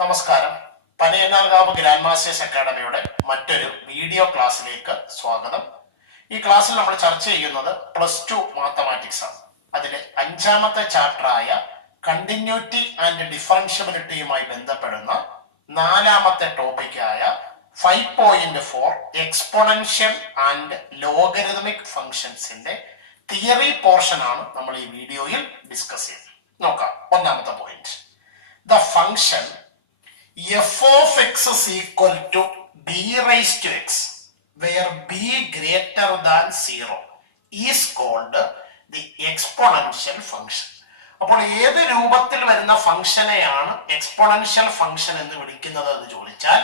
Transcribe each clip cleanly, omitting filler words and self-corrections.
നമസ്കാരം. Panayanarkavu grand masters അക്കാഡമിയുടെ മറ്റൊരു video ക്ലാസ്സിലേക്ക് സ്വാഗതം. ഈ ക്ലാസ്സിൽ നമ്മൾ ചർച്ച ചെയ്യുന്നത് +2 മാത്തമാറ്റിക്സ് ആണ്. അതിലെ 5ാമത്തെ ചാപ്റ്ററായ കണ്ടിന്യൂറ്റി ആൻഡ് ഡിഫറൻഷ്യബിലിറ്റിയുമായി ബന്ധപ്പെടുന്ന 4ാമത്തെ ടോപ്പിക്കായ 5.4 എക്സ്പോണൻഷ്യൽ ആൻഡ് ലോഗരിതമിക് ഫങ്ഷൻസിന്റെ തിയറി പോർഷൻ ആണ് നമ്മൾ ഈ വീഡിയോയിൽ ഡിസ്കസ് ചെയ്യുന്നത്. നോക്കാം. 1ാമത്തെ point, the function f of x is equal to b raised to x where b greater than 0 is called the exponential function. അപ്പോൾ ഏത് രൂപത്തിൽ വരുന്ന ഫംഗ്ഷനെയാണ് എക്സ്പോണൻഷ്യൽ ഫംഗ്ഷൻ എന്ന് വിളിക്കുന്നത് എന്ന് ചോദിച്ചാൽ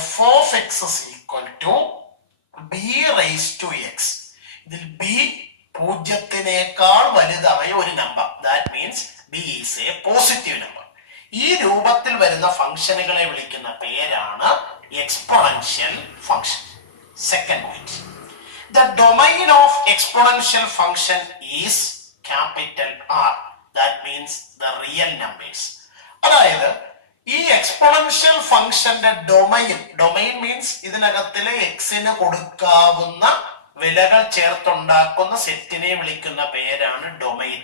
f of x is equal to b raised to x. ഇതിൽ b പൂജ്യത്തിനേക്കാൾ വലുതായ ഒരു number, that means b is a positive number. ഈ രൂപത്തിൽ വരുന്ന ഫംഗ്ഷനുകളെ വിളിക്കുന്ന പേരാണ് exponential function. Second point, the domain of exponential function is capital R, that means the real numbers. അതായത് ഈ എക്സ്പോണൻഷ്യൽ ഫംഗ്ഷന്റെ ഡൊമൈൻ മീൻസ് ഇതിനകത്തിലെ എക്സിന് കൊടുക്കാവുന്ന വിലകൾ ചേർത്തുണ്ടാക്കുന്ന സെറ്റിനെ വിളിക്കുന്ന പേരാണ് ഡൊമൈൻ.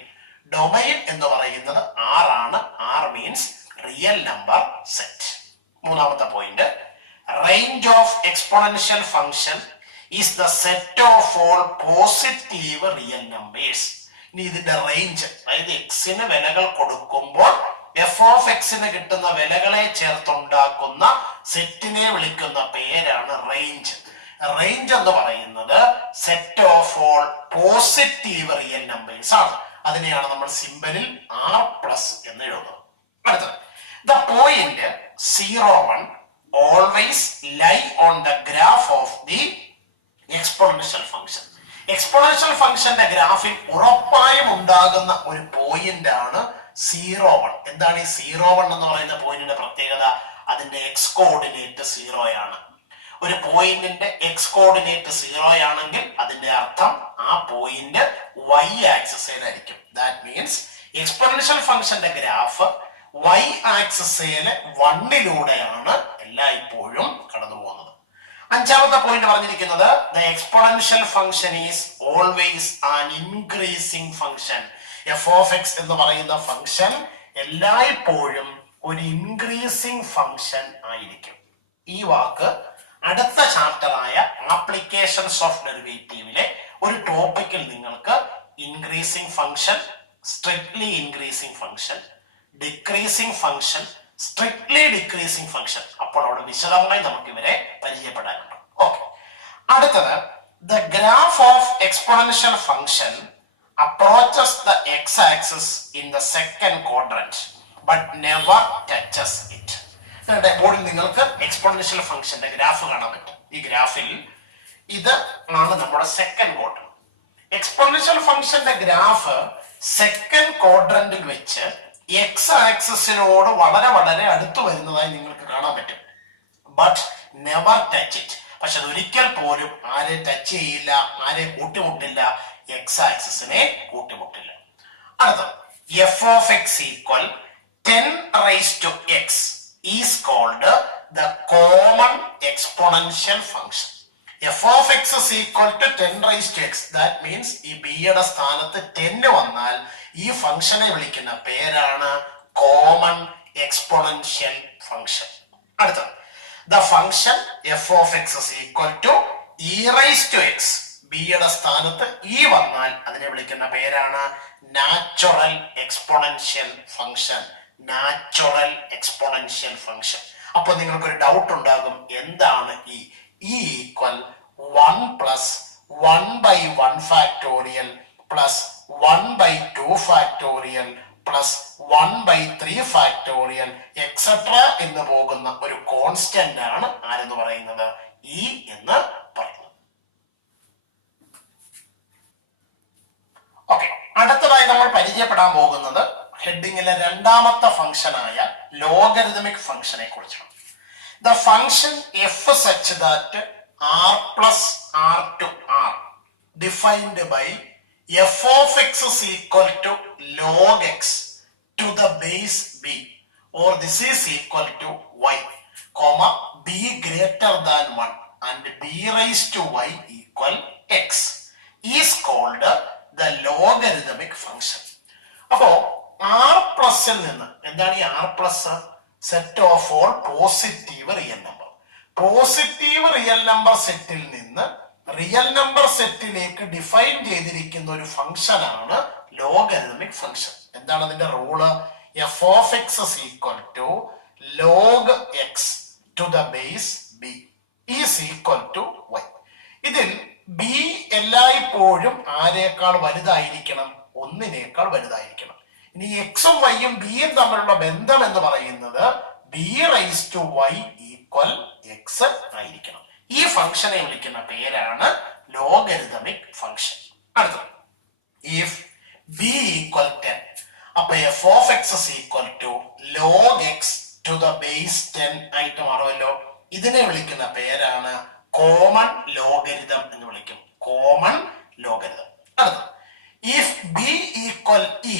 ഡൊമൈൻ എന്ന് പറയുന്നത് ആർ ആണ്. R means real number set. 3ാമത്തെ point, range of exponential function is the set of all positive real numbers. ഇനി ഇതിന്റെ റേഞ്ച്, അതായത് എക്സിന് വിലകൾ കൊടുക്കുമ്പോൾ എഫ് ഓഫ് എക്സിന് കിട്ടുന്ന വിലകളെ ചേർത്തുണ്ടാക്കുന്ന സെറ്റിനെ വിളിക്കുന്ന പേരാണ് റേഞ്ച്. റേഞ്ച് എന്ന് പറയുന്നത് set of all positive real numbers ആണ്. അതിനെയാണ് നമ്മൾ സിമ്പലിൽ r+ എന്ന് എഴുതുന്നത്. അടുത്തത്, the point 0, 1 always lie on the graph of the exponential function. Exponential ഫംഗ്ഷന്റെ ഗ്രാഫിൽ ഉറപ്പായും ഉണ്ടാകുന്ന ഒരു പോയിന്റ് ആണ് 0, 1. എന്താണ് ഈ 0, 1 എന്ന് പറയുന്ന പോയിന്റിന്റെ പ്രത്യേകത? അതിന്റെ എക്സ് കോർഡിനേറ്റ് 0 ആണ്. ഒരു പോയിന്റിന്റെ എക്സ് കോർഡിനേറ്റ് 0 ആണെങ്കിൽ അതിന്റെ അർത്ഥം ആ പോയിന്റ് y ആക്സിസിലായിരിക്കും. ദാറ്റ് മീൻസ് എക്സ്പോണൻഷ്യൽ ഫംഗ്ഷന്റെ ഗ്രാഫ് y ആക്സിസിലെ 1ലൂടെയാണ് എല്ലായ്പ്പോഴും കടന്നു പോകുന്നത്. 5ാമത്തെ പോയിന്റ് പറഞ്ഞിരിക്കുന്നത്, the exponential function is always an increasing function. F of X എന്ന് പറയുന്ന ഫംഗ്ഷൻ എല്ലായ്പ്പോഴും ഒരു ഇൻക്രീസിംഗ് ഫംഗ്ഷൻ ആയിരിക്കും. ഈ വാക്ക് അടുത്ത ചാപ്റ്ററായ ആപ്ലിക്കേഷൻസ് ഓഫ് ഡെറിവേറ്റീവിലെ ഒരു ടോപ്പിക്കിൽ നിങ്ങൾക്ക് increasing function, strictly increasing function, decreasing function, strictly decreasing function, അപ്പോൾ അവിടെ വിശദമായി നമുക്ക് ഇവരെ പരിചയപ്പെടാനുണ്ട്. ഓക്കെ. അടുത്തത്, the graph of exponential function approaches the X axis in the second quadrant but never touches it. ബോർഡിൽ നിങ്ങൾക്ക് എക്സ്പോണൻഷ്യൽ ഫംഗ്ഷന്റെ ഗ്രാഫ് കാണാൻ പറ്റും. ഈ ഗ്രാഫിൽ ഇത് ആണ് നമ്മുടെ സെക്കൻഡ് ക്വാഡ്രന്റ്. എക്സ്പോണൻഷ്യൽ ഫംഗ്ഷന്റെ ഗ്രാഫ് സെക്കൻഡ് ക്വാഡ്രന്റിൽ വെച്ച് എക്സ് ആക്സിസിനോട് വളരെ വളരെ അടുത്ത് വരുന്നതായി നിങ്ങൾക്ക് കാണാൻ പറ്റും. But never touch it. പക്ഷെ അത് ഒരിക്കൽ പോലും ആരെ ടച്ച് ചെയ്യില്ല, ആരെ കൂട്ടിമുട്ടില്ല, എക്സ് ആക്സിസിനെ കൂട്ടിമുട്ടില്ല. അടുത്തത്, F of X equal 10 raised to x is called the common exponential function. f of x is equal to 10 raised to x. That means ഈ b യുടെ സ്ഥാനത്ത് 10 വന്നാൽ ഈ ഫംഗ്ഷനെ വിളിക്കുന്ന പേരാണ് കോമൺ എക്സ്പോണൻഷ്യൽ ഫംഗ്ഷൻ. അടുത്ത, the function f of x is equal to e raised to x. b യുടെ സ്ഥാനത്ത് e വന്നാൽ അതിനെ വിളിക്കുന്ന പേരാണ് natural exponential function. Natural exponential function. അപ്പൊ നിങ്ങൾക്ക് ഒരു ഡൗട്ട് ഉണ്ടാകും, എന്താണ് ഈ equal 1 + 1/1 factorial plus 1/2 factorial plus 1/3 factorial etcetera എന്ന് പോകുന്ന ഒരു കോൺസ്റ്റന്റ് ആണ് ആരെന്ന് പറയുന്നത്? ഇ എന്ന് പറയുന്നത്. ഓക്കെ. അടുത്തതായി നമ്മൾ പരിചയപ്പെടാൻ പോകുന്നത് ഹെഡിങ്ങിലെ 2ാമത്തെ ഫംഗ്ഷനായ ലോഗരിതമിക് ഫംഗ്ഷനെ കുറിച്ചാണ്. The function F such that r + r to r defined by f of x is equal to log x to the base b or this is equal to y, comma b greater than 1 and b raised to y equal x is called the logarithmic function. അപ്പോ R പ്ലസിൽ നിന്ന് എന്താണ് ഈ R plus? Set of all positive real number. Positive real number സെറ്റിൽ നിന്ന് real number സെറ്റിലേക്ക് define ചെയ്തിരിക്കുന്ന ഒരു ഫംഗ്ഷൻ ആണ് ലോഗരിതമിക് ഫംഗ്ഷൻ. എന്താണ് അതിന്റെ rule? F of x is equal to log x to the base b is equal to y. ഇതിൽ b എല്ലായ്പ്പോഴും ആരേക്കാൾ വലുതായിരിക്കണം? ഒന്നിനേക്കാൾ വലുതായിരിക്കണം. ഇനി എക്സും വൈയും ബിയും തമ്മിലുള്ള ബന്ധം എന്ന് പറയുന്നത് b raise to y equal x ആയിരിക്കണം. ഈ ഫംഗ്ഷനെ വിളിക്കുന്ന പേരാണ് ലോഗരിതമിക് ഫംഗ്ഷൻ. അടുത്തത് ഇഫ് ബി ഈക്വൽ 10, അപ്പൊ f of x is equal to log x to the base 10 ആയിട്ട് മാറുമല്ലോ. ഇതിനെ വിളിക്കുന്ന പേരാണ് കോമൺ ലോഗരിതം എന്ന് വിളിക്കും. Common logarithm. അടുത്തത് if b equal e,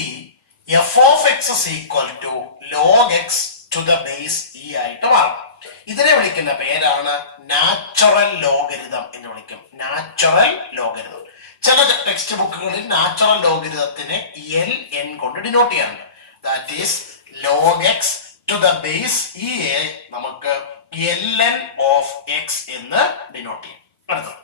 f of x is equal to log x to the base e ആയിട്ട് മാറും. ഇതിനെ വിളിക്കുന്ന പേരാണ് നാച്ചുറൽ ലോഗരിതം എന്ന് വിളിക്കും. Natural logarithm. ചില ടെക്സ്റ്റ് ബുക്കുകളിൽ നാച്ചുറൽ ലോഗരിതത്തിനെ എൽ എൻ കൊണ്ട് ഡിനോട്ട് ചെയ്യാറുണ്ട്. That is log x to the base e നമുക്ക് ln of x എന്ന് ഡിനോട്ട് ചെയ്യും. അടുത്തത്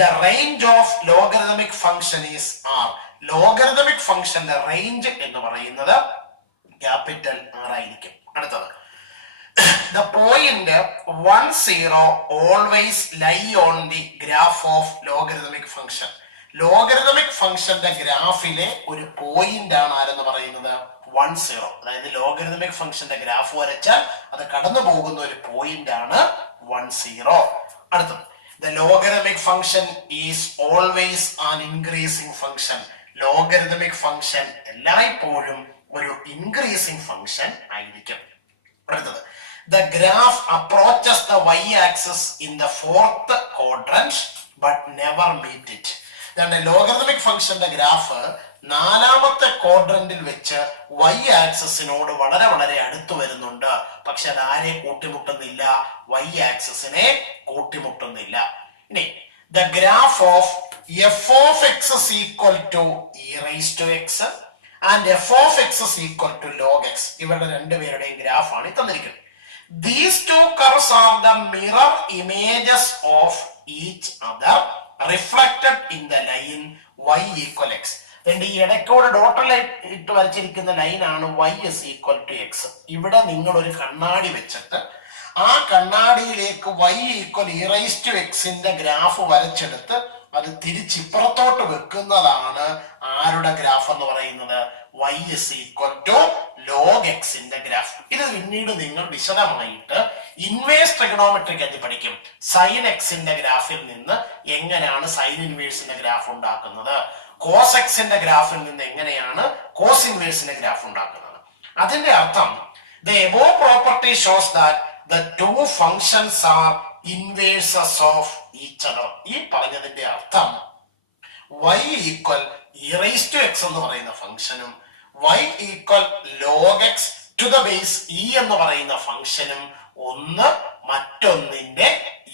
the range of logarithmic function is r. Logarithmic ഫംഗ്ഷന്റെ റേഞ്ച് എന്ന് പറയുന്നത് ക്യാപിറ്റൽ ആർ ആയിരിക്കും. അടുത്തത് the point 1 0 always lie on the graph of logarithmic function. Logarithmic ഫംഗ്ഷന്റെ ഗ്രാഫിലെ ഒരു പോയിന്റ് ആണ് ആരെന്ന് പറയുന്നത് 1 0. അതായത് ലോഗരിതമിക് ഫംഗ്ഷന്റെ ഗ്രാഫ് വരച്ചാൽ അത് കടന്നു പോകുന്ന ഒരു പോയിന്റ് ആണ് 1 0. അടുത്തത് the logarithmic function is always an increasing function. Logarithmic function എല്ലായ്പ്പോഴും ഒരു ഇൻക്രീസിംഗ് ഫംഗ്ഷൻ ആയിരിക്കും. അടുത്തത് the graph approaches the y axis in the 4th quadrant but never meet it. Logarithmic ഫംഗ്ഷന്റെ ഗ്രാഫ് 4ാമത്തെ ക്വാഡ്രന്റിൽ വെച്ച് y ആക്സിസിനോട് വളരെ വളരെ അടുത്ത് വരുന്നുണ്ട്. പക്ഷെ അത് ആരെ കൂട്ടിമുട്ടുന്നില്ല? y ആക്സിസിനെ കൂട്ടിമുട്ടുന്നില്ല. ഇനി the graph of f of x is equal to e raised to x and f of x is equal to log x. ഇവരുടെ രണ്ടുപേരുടെയും ഗ്രാഫ് ആണ് തന്നിരിക്കുന്നത്. These two curves are the mirror images of each other reflected in the line y equal x. ഈ Edakkode daughter ഇട്ട് വരച്ചിരിക്കുന്ന ലൈനാണ് y is equal to x. ഇവിടെ നിങ്ങൾ ഒരു കണ്ണാടി വെച്ചിട്ട് ആ കണ്ണാടിയിലേക്ക് y equal e raised to x ന്റെ ഗ്രാഫ് വരച്ചെടുത്ത് അത് തിരിച്ചിപ്പുറത്തോട്ട് വെക്കുന്നതാണ് ആരുടെ ഗ്രാഫ് എന്ന് പറയുന്നത്? y is equal to log x ന്റെ ഗ്രാഫ്. ഇത് പിന്നീട് നിങ്ങൾ വിശദമായിട്ട് ഇൻവേഴ്സ് ട്രിഗണോമെട്രിക് ആയിട്ട് പഠിക്കും. സൈൻ എക്സിന്റെ ഗ്രാഫിൽ നിന്ന് എങ്ങനെയാണ് സൈൻ ഇൻവേഴ്സിന്റെ ഗ്രാഫ് ഉണ്ടാക്കുന്നത്, കോസ് എക്സിന്റെ ഗ്രാഫിൽ നിന്ന് എങ്ങനെയാണ് കോസ് ഇൻവേഴ്സിന്റെ ഗ്രാഫ് ഉണ്ടാക്കുന്നത്. അതിന്റെ അർത്ഥം the above property shows that the two functions are inverses of each other. ഈ പറഞ്ഞതിന്റെ അർത്ഥം y equal e raised to x എന്ന് പറയുന്ന ഫംഗ്ഷനും y equal log x to the base e എന്ന് പറയുന്ന ഫംഗ്ഷനും ഒന്ന് മറ്റൊന്നിന്റെ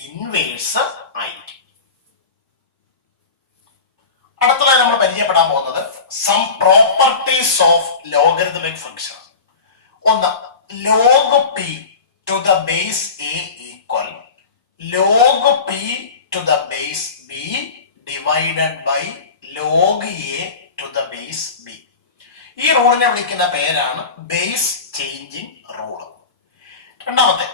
ഇൻവേഴ്സ് ആയിരിക്കും. അടുത്തതായി നമ്മൾ പരിചയപ്പെടാൻ പോകുന്നത് some properties of logarithmic function. ഒന്ന്, log p to the base a equal log p to the base b divided by log a to the base b. ഈ റൂളിനെ വിളിക്കുന്ന പേരാണ് ബേസ് ചേഞ്ചിങ് റൂള്. രണ്ടാമത്തെ,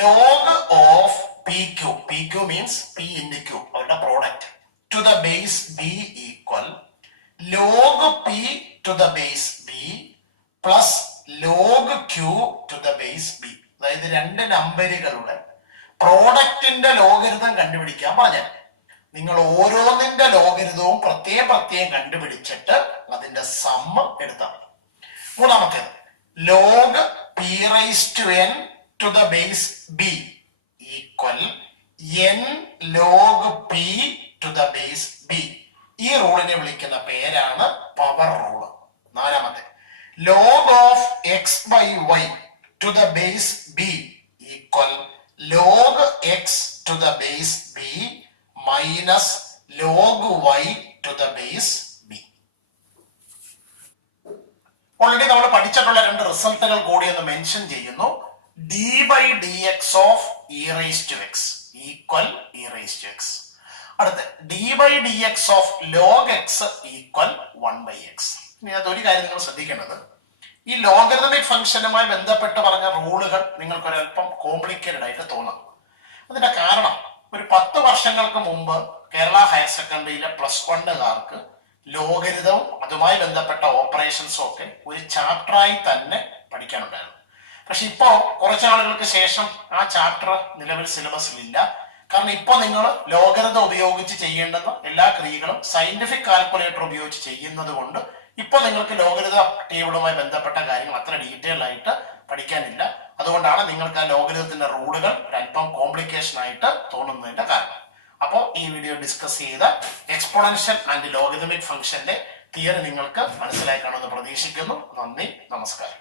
log of P Q. P Q means P into Q, അവരുടെ product, to the base B equal log P to the base B plus log Q to the base B. അതായത് രണ്ട് നമ്പറുകളുടെ പ്രോഡക്റ്റിന്റെ logarithm കണ്ടുപിടിക്കാൻ പറഞ്ഞാൽ നിങ്ങൾ ഓരോന്നിന്റെ ലോഗരിതവും പ്രത്യേകം കണ്ടുപിടിച്ചിട്ട് അതിന്റെ സമ്മ എടുത്താൽ മതി. മൂന്നാമത്തേത്, log p raise to n to the base B equal n log P to the base b. ഈ റൂളിനെ വിളിക്കുന്ന പേരാണ് പവർ റൂള്. നാലാമത്തെ, log of x by y to the base b equal log x to the base b minus log y to the base b. Already നമ്മൾ പഠിച്ചിട്ടുള്ള രണ്ട് റിസൾട്ടുകൾ കൂടി ഒന്ന് മെൻഷൻ ചെയ്യുന്നു. d by dx of e raised to x equal e raised to x. അടുത്ത d by dx of log x equal 1 by x. ഇനി അതൊരു കാര്യം നിങ്ങൾ ശ്രദ്ധിക്കേണ്ടത്, ഈ ലോഗരിതമിക് ഫംഗ്ഷനുമായി ബന്ധപ്പെട്ട് പറഞ്ഞ റൂളുകൾ നിങ്ങൾക്ക് ഒരല്പം കോംപ്ലിക്കേറ്റഡ് ആയിട്ട് തോന്നാം. അതിന്റെ കാരണം ഒരു 10 വർഷങ്ങൾക്ക് മുമ്പ് കേരള ഹയർ സെക്കൻഡറിയിലെ +1കാർക്ക് ലോഗരിതവും അതുമായി ബന്ധപ്പെട്ട ഓപ്പറേഷൻസും ഒക്കെ ഒരു ചാപ്റ്ററായി തന്നെ പഠിക്കാനുണ്ടായിരുന്നു. പക്ഷെ ഇപ്പോ കുറച്ച് നാളുകൾക്ക് ശേഷം ആ ചാപ്റ്റർ നിലവിൽ സിലബസിലില്ല. കാരണം ഇപ്പൊ നിങ്ങൾ ലോഗരിതം ഉപയോഗിച്ച് ചെയ്യേണ്ടുന്ന എല്ലാ ക്രിയകളും സയന്റിഫിക് കാൽക്കുലേറ്റർ ഉപയോഗിച്ച് ചെയ്യുന്നത് കൊണ്ട് ഇപ്പൊ നിങ്ങൾക്ക് ലോഗരിത ടേബിളുമായി ബന്ധപ്പെട്ട കാര്യങ്ങൾ അത്ര ഡീറ്റെയിൽ ആയിട്ട് പഠിക്കാനില്ല. അതുകൊണ്ടാണ് നിങ്ങൾക്ക് ആ ലോഗരിതത്തിന്റെ റൂളുകൾ ഒരല്പം കോംപ്ലിക്കേഷൻ ആയിട്ട് തോന്നുന്നതിന്റെ കാരണം. അപ്പോൾ ഈ വീഡിയോ ഡിസ്കസ് ചെയ്ത എക്സ്പോണൻഷ്യൽ ആൻഡ് ലോഗരിതമിക് ഫംഗ്ഷന്റെ തിയറി നിങ്ങൾക്ക് മനസ്സിലായി കാണുമെന്ന് പ്രതീക്ഷിക്കുന്നു. നന്ദി, നമസ്കാരം.